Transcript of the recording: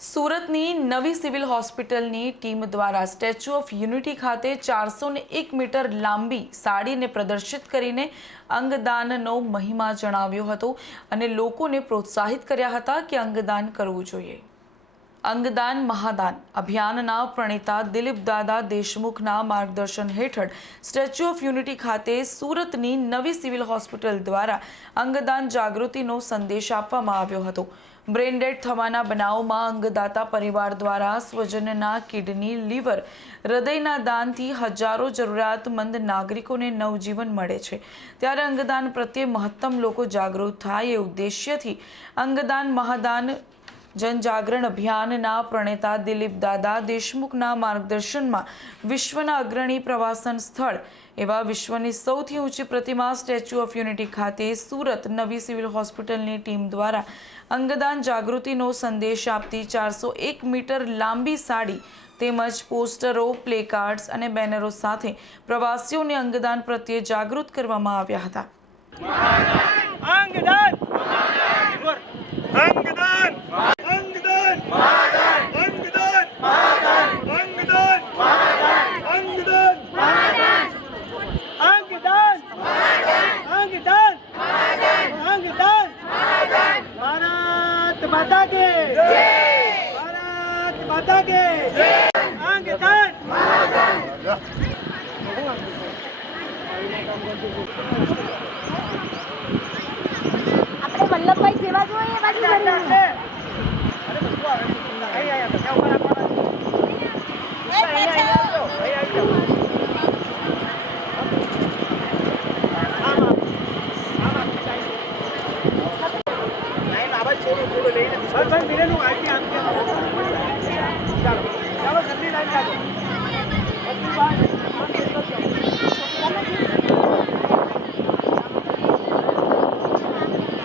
સુરતની નવી સિવિલ હોસ્પિટલની ટીમ દ્વારા સ્ટેચ્યુ ઓફ યુનિટી ખાતે ચારસો ને એક મીટર લાંબી સાડીને પ્રદર્શિત કરીને અંગદાનનો મહિમા જણાવ્યો હતો અને લોકોને પ્રોત્સાહિત કર્યા હતા કે અંગદાન કરવું જોઈએ. અંગદાન મહાદાન અભિયાનના પ્રણેતા દિલીપ દાદા દેશમુખના માર્ગદર્શન હેઠળ સ્ટેચ્યુ ઓફ યુનિટી ખાતે સુરતની નવી સિવિલ હોસ્પિટલ દ્વારા અંગદાન જાગૃતિનો સંદેશ આપવામાં આવ્યો હતો. બ્રેન ડેડ થવાના બનાવમાં અંગદાતા પરિવાર દ્વારા સ્વજનના કિડની, લીવર, હૃદયના દાનથી હજારો જરૂરિયાતમંદ નાગરિકોને નવજીવન મળે છે. ત્યારે અંગદાન પ્રત્યે મહત્તમ લોકો જાગૃત થાય એ ઉદ્દેશ્યથી અંગદાન મહાદાન જનજાગરણ અભિયાનના પ્રણેતા દિલીપ દાદા દેશમુખના માર્ગદર્શનમાં વિશ્વના અગ્રણી પ્રવાસન સ્થળ એવા વિશ્વની સૌથી ઊંચી પ્રતિમા સ્ટેચ્યુ ઓફ યુનિટી ખાતે સુરત નવી સિવિલ હોસ્પિટલની ટીમ દ્વારા અંગદાન જાગૃતિનો સંદેશ આપતી ચારસો એક મીટર લાંબી સાડી તેમજ પોસ્ટરો, પ્લેકાર્ડ્સ અને બેનરો સાથે પ્રવાસીઓને અંગદાન પ્રત્યે જાગૃત કરવામાં આવ્યા હતા. માતા કે ભારત માતા કે અંગદાન આપણે વલ્લભભાઈ સેવા જોઈએ બસ બસ મિલેલું આઈટી આમ ચાલો જલ્દી લાઈન કાઢો.